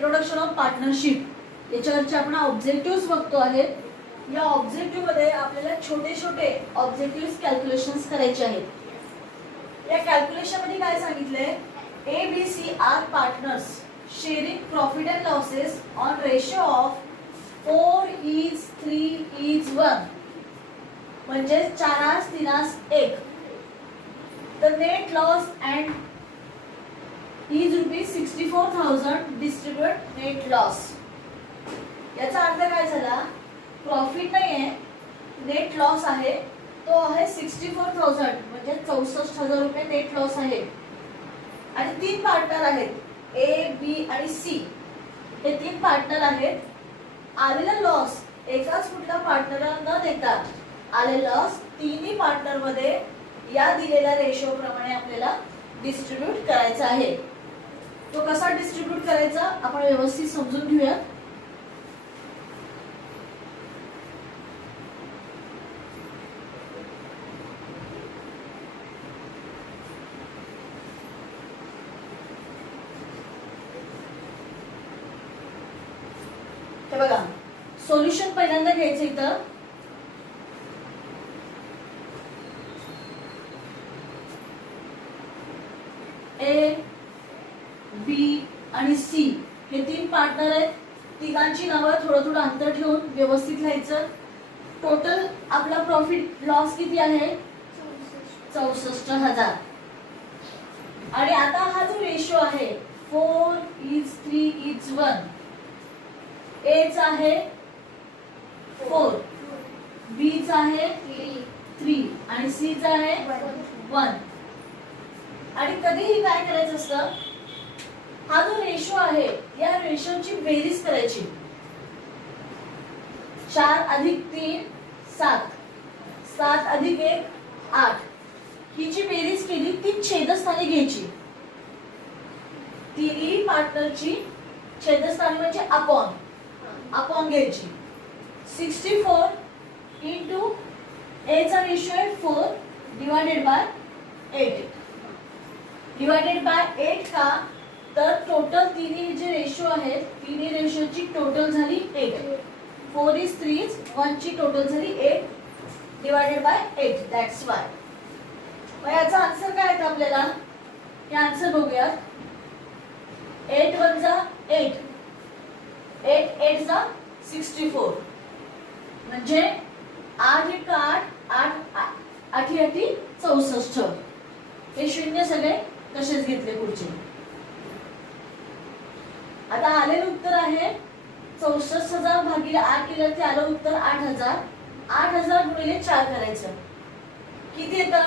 Introduction of partnership याच्यावरचे आपण objective बघतो आहेत। या ऑब्जेक्टिव्ह मध्ये आपल्याला छोटे छोटे ऑब्जेक्टिव्ह कॅल्क्युलेशन्स करायचे आहेत। या कॅल्क्युलेशन मध्ये काय सांगितलंय, A B C are partners sharing profit and losses on ratio of 4:3:1 म्हणजे 4:3:1। The net loss and is rupees 64,000 distribute net loss। याचा अर्थ काय झाला, प्रॉफिट नाही आहे, नेट लॉस आहे, तो आहे 64,000 म्हणजे 64,000 रुपये नेट लॉस आहे। आणि तीन पार्टनर आहेत ए बी आणि सी, हे तीन पार्टनर आहेत। आलेला लॉस एकाच कुठल्या पार्टनरला न देता आलेला लॉस तिन्ही पार्टनर मध्ये या दिलेल्या रेशो प्रमाणे आपल्याला डिस्ट्रीब्यूट करायचा आहे। तो कसा डिस्ट्रीब्यूट करायचा आपण व्यवस्थित समजून घेऊया। हे बघा, सोल्युशन पहिल्यांदा घ्यायचं इथं। ए बी आणि सी हे तीन पार्टनर आहेत, तिघांची नावं थोडं थोडं अंतर ठेवून व्यवस्थित लिहायचं। टोटल आपला प्रॉफिट लॉस किती आहे, 64,000। आणि आता हा जो रेशो आहे 4:3:1, ए चा आहे 4, बी चा आहे 3 आणि सी चा आहे 1। आणि कधीही काय करायचं असतं, हा जो रेशो आहे या रेशोची बेरीज करायची। 4 अधिक 3 7, 7 अधिक 1 8, ही जी बेरीज केली ती छेदस्थानी घ्यायची। तिन्ही पार्टनरची छेदस्थानी म्हणजे अपॉन घ्यायची। 64 इंटू ए चा रेशो आहे 4 डिवायडेड बाय 8 डिवायडेड बाय 8 का, तर टोटल तिन्ही जे रेशो आहेत तिन्ही रेशोची टोटल झाली 8। 4 is 3 1 ची टोटल झाली 8 डिवायडेड बाय 8, दॅट्स वाय। मग याचा आन्सर काय आहे आपल्याला, हे आन्सर बघूया। 8 1 जा 8, 8 8 जा 64 म्हणजे 8 1 8 8 8 8 64। हे शून्य सगळे तसेच घेतले पुढचे। आता आलेलं उत्तर आहे 64,000 भागिले 8 केलं ते आलं उत्तर 8,000। 8,000 गुणिले 4 करायचं, किती येतं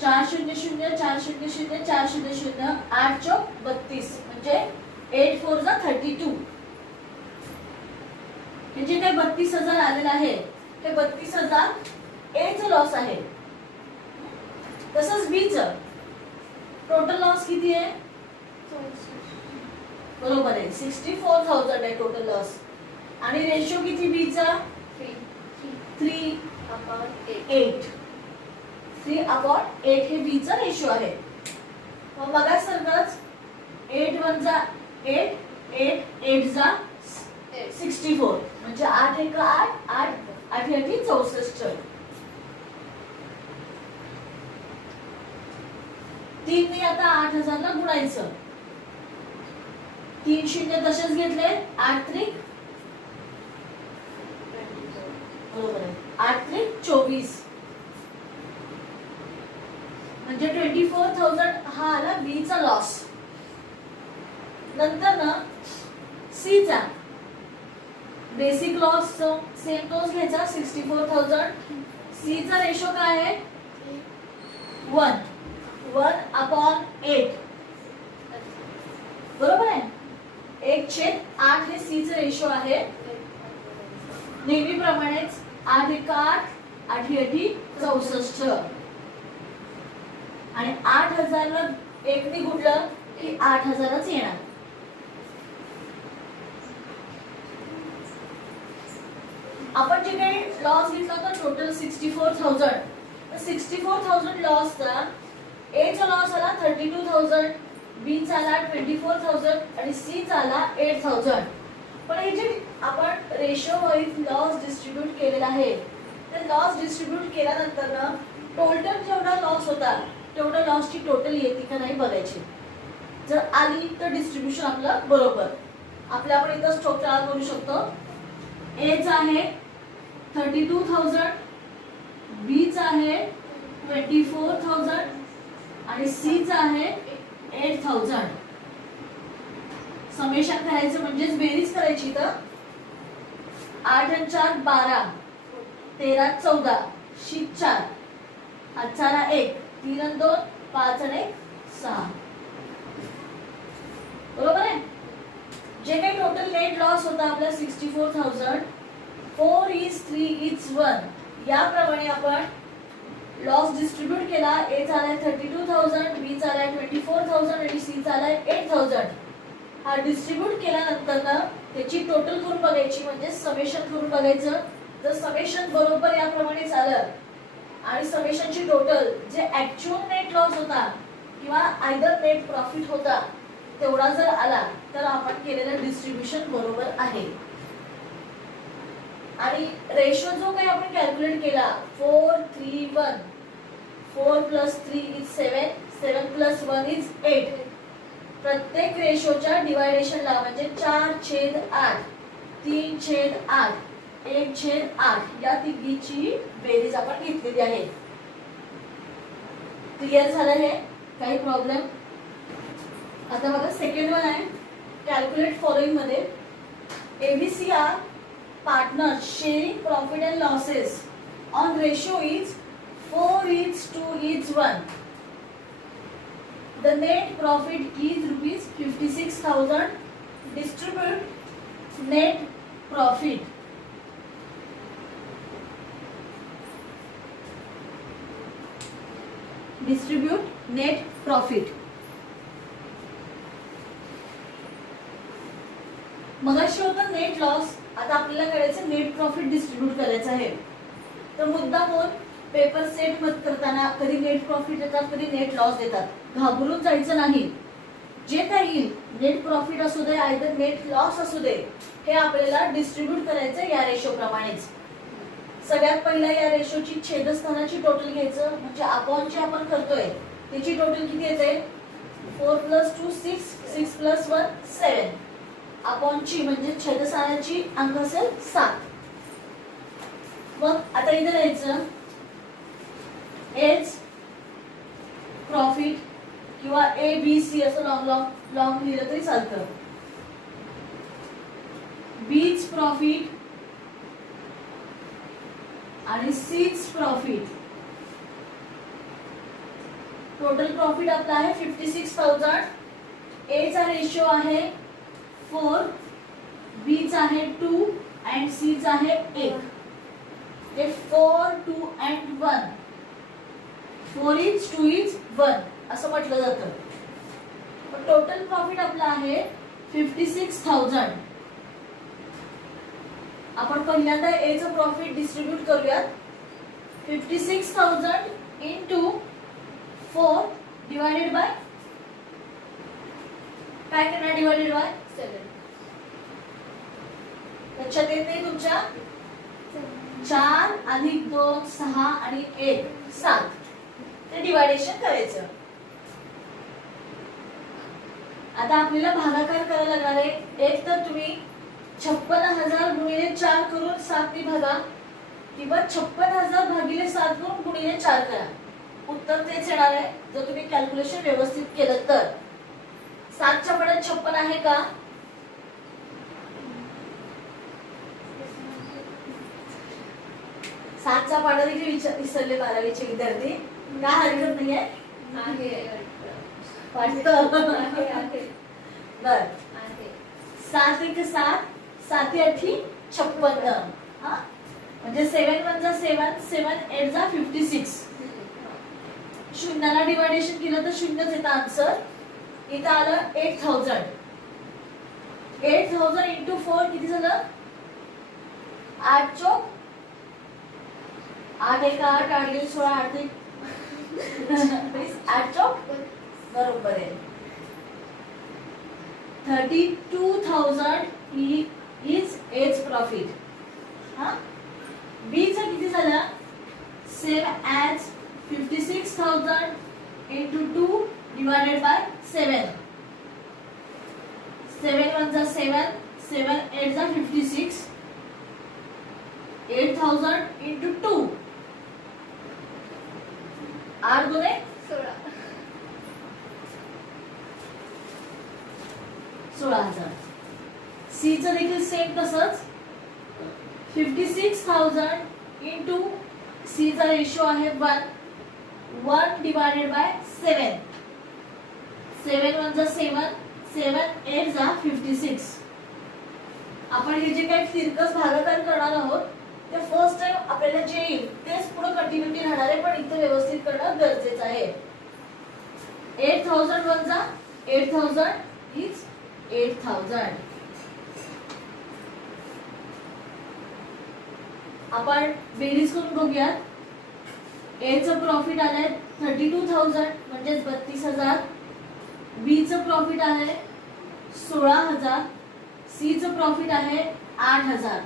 4 0 0 4 0 0 4 0 0 8 चौक 32 म्हणजे 8 4 जा 32। म्हणजे काय 32,000 आलेलं आहे, ते 32,000 ए चं लॉस आहे। तसंच बी चं टोटल लॉस किती आहे, बरोबर आहे 64,000 आहे टोटल लॉस। आणि रेशो किती बी चा 3/8, 3/8 हे बी चा रेशो आहे। मग बघा सरकच 8 1 जा 8 8 8 जा 64 म्हणजे 8 1 8 8 8 8 64। 3 ने आता 8,000 ला गुणायचं, 3 शून्य तसेच घेतले, 8 3 बरोबर आहे 8 3 24 म्हणजे 24,000 हा आला बी चा लॉस। नंतर ना सी चा बेसिक लॉस सेम तोच घ्यायचा 64,000। सी चा रेशो काय आहे 1 1/8 बरोबर आहे, 1/8 हे सी चा रेशो आहे। नेहमीप्रमाणेच 8 1 8 8 8 64 आणि 8,000 ला 1 ने गुणलं की 8,000च येणार। आपण जे काही लॉस घेतला होता टोटल 64,000, 64,000 लॉसचा ए चा लॉस आला 32,000, बी चा आला 24,000 आणि सी चा आला 8,000. पण हे जे आपण रेशो वाईज लॉस डिस्ट्रीब्यूट केलेला आहे, ते लॉस डिस्ट्रीब्यूट केल्यानंतर ना टोटल जेवढा लॉस होता तेवढा लॉसची टोटल येते का नाही बघायची. जर आली तर डिस्ट्रीब्युशन आपलं बरोबर. आपल्या आपण इथं स्टॉक तयार करू शकतो. ए चा आहे 32,000, बी चा आहे 24,000 आणि सी चा आहे 8,000. समेशन करायचं म्हणजेच बेरीज करायची. तर 8 आणि 4 12, 13 14, शी 4, हातचाला 1, 3 आणि 2 5 आणि 1 6. बरोबर आहे. जे काही टोटल नेट लॉस होता आपला 64,000, 4:3:1 याप्रमाणे आपण लॉस डिस्ट्रीब्यूट केला. ए चा आलाय 32,000, बी चा आलाय 24,000 आणि सी चा आलाय 8,000. हा डिस्ट्रीब्यूट केल्यानंतर ना त्याची टोटल करून बघायची, म्हणजे समेशन करून बघायचं. जर समेशन बरोबर याप्रमाणे झालं आणि समेशनची टोटल जे ऍक्च्युअल नेट लॉस होता किंवा आयदर नेट प्रॉफिट होता तेवढा जर आला तर आपण केलेलं डिस्ट्रीब्युशन बरोबर आहे. आणि रेशो जो काही आपण कॅल्क्युलेट केला 4:3:1, 4 + 3 = 7, 7 + 1 = 8. प्रत्येक रेशोच्या डिवायडेशनला म्हणजे 4/8, 3/8, 1/8 या तिघीची बेरीज आपण घेतलेली आहे. क्लिअर झालं हे? काही प्रॉब्लेम? आता बघा सेकंड वन आहे कॅल्क्युलेट फॉलोइंग मध्ये. ABC are partners sharing profit and losses on ratio is 4:1. The net profit is rupees 56,000. Distribute net profit. Distribute net profit. मगाशी होतं नेट लॉस, आता आपल्याला करायचं नेट प्रॉफिट डिस्ट्रीब्यूट करायचं आहे. तर मुद्दामून पेपर सेट मत करताना कधी नेट प्रॉफिट देतात, कधी नेट लॉस देतात. घाबरून जायचं नाही. जे काही येईल नेट प्रॉफिट असू दे आयदर नेट लॉस असू दे, हे आपल्याला डिस्ट्रीब्यूट करायचं या रेशो प्रमाणेच. सगळ्यात पहिला या रेशोची छेदस्थानाची टोटल घ्यायचं, म्हणजे अपॉन जे आपण करतोय त्याची टोटल किती येते 4 + 2 6, 6 + 1 7. अपॉनची म्हणजे छेदस्थानाची अंक असेल 7. मग आता इथे लिहायचं एज प्रॉफिट किंवा ए बी सी असं लॉंग लिहिलं तरी चालतं. बीच प्रॉफिट आणि सीच प्रॉफिट. टोटल प्रॉफिट आपला आहे 56,000. ए चा रेशो आहे 4, बी चा आहे 2 आणि सी चा आहे 1. ते 4, 2 and 1. 4 is 2 is 1 असं म्हटलं जातं. टोटल प्रॉफिट आपला आहे 56,000. आपण पहिल्यांदा ए चं प्रॉफिट डिस्ट्रीब्यूट करूयात. 56,000 into 4 divided by काय करणार डिवाइडेड बाय 7. लक्षात येत नाही तुमच्या? 4 + 2 6 आणि 1 7 ते डिवायडेशन करायचं. आता आपल्याला भागाकार करायला लागणार आहे. एक तर तुम्ही 56,000 × 4 करून 7 ने भागा किंवा 56,000 × 7 करून × 4 करा. उत्तर तेच येणार आहे जर तुम्ही कॅल्क्युलेशन व्यवस्थित केलं तर. 7 च्या पडात 56 आहे का? सातचा पाडा देखील विसरले 12वीचे विद्यार्थी. काय हरकत नाहीये वाटतं. बर 7 × 7, 7 × 8 = 56. हा म्हणजे 7 × 1 = 7, 7 × 8 = 56. शून्याला डिवायडेशन केलं तर शून्यच येतं आन्सर. इथं आलं 8,000. 8,000 × 4 किती झालं? 8 चोक 8 × 8, 8 × 16, 8 चोक बरोबर आहे. 32,000 इज एज प्रॉफिट. हा बी चा किती झाला? Same as 56,000 into 2 divided by 7. 7 1 जा 7, 7 8 जा 56. 8,000 into 2. 8 गुणे 16,000. सी चं देखील सेम तसंच 56,000 into सी चा रेशो आहे 1 divided by 7. 7 1 जा 7, 7 8 जा 56. आपण हे जे काही तिरकस भागाकार करणार आहोत ते फर्स्ट टाइम आपल्याला जे येईल तेच पुढे कंटिन्युटी राहणार आहे, पण इथे व्यवस्थित करणं गरजेचं आहे. 8,000 1 जा 8,000 इज 8,000. आपण बेरीज करून बघूयात. ए चं प्रॉफिट आलंय 32,000 म्हणजे 32,000. बी चं प्रॉफिट आहे 16,000. सी चं प्रॉफिट आहे 8,000.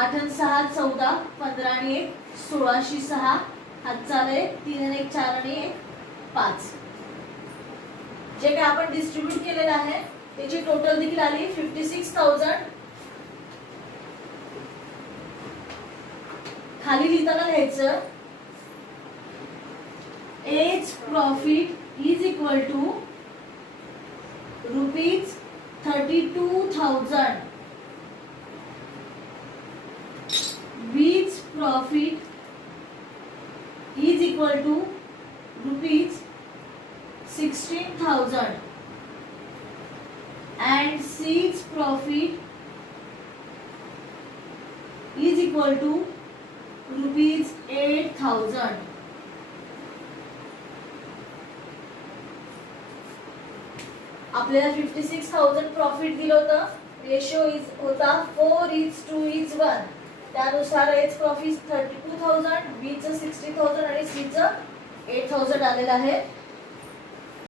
8 आणि 6 14, 15 आणि 1 16शी 6 हातचा आले 3 आणि 1 4 आणि 1 5. जे काय आपण डिस्ट्रीब्यूट केलेलं आहे त्याची टोटल देखील आली 56,000. खाली लिहिताना लिहायचं as profit is equal to ₹32,000. B's profit is equal to ₹16,000 and C's profit is equal to ₹8,000. आपल्याला 56,000 प्रॉफिट दिलं होतं. रेशो होता 4:1. त्यानुसार एच प्रॉफिट 32,000, बी चं 60,000 आणि सी चं 8,000 आलेलं आहे.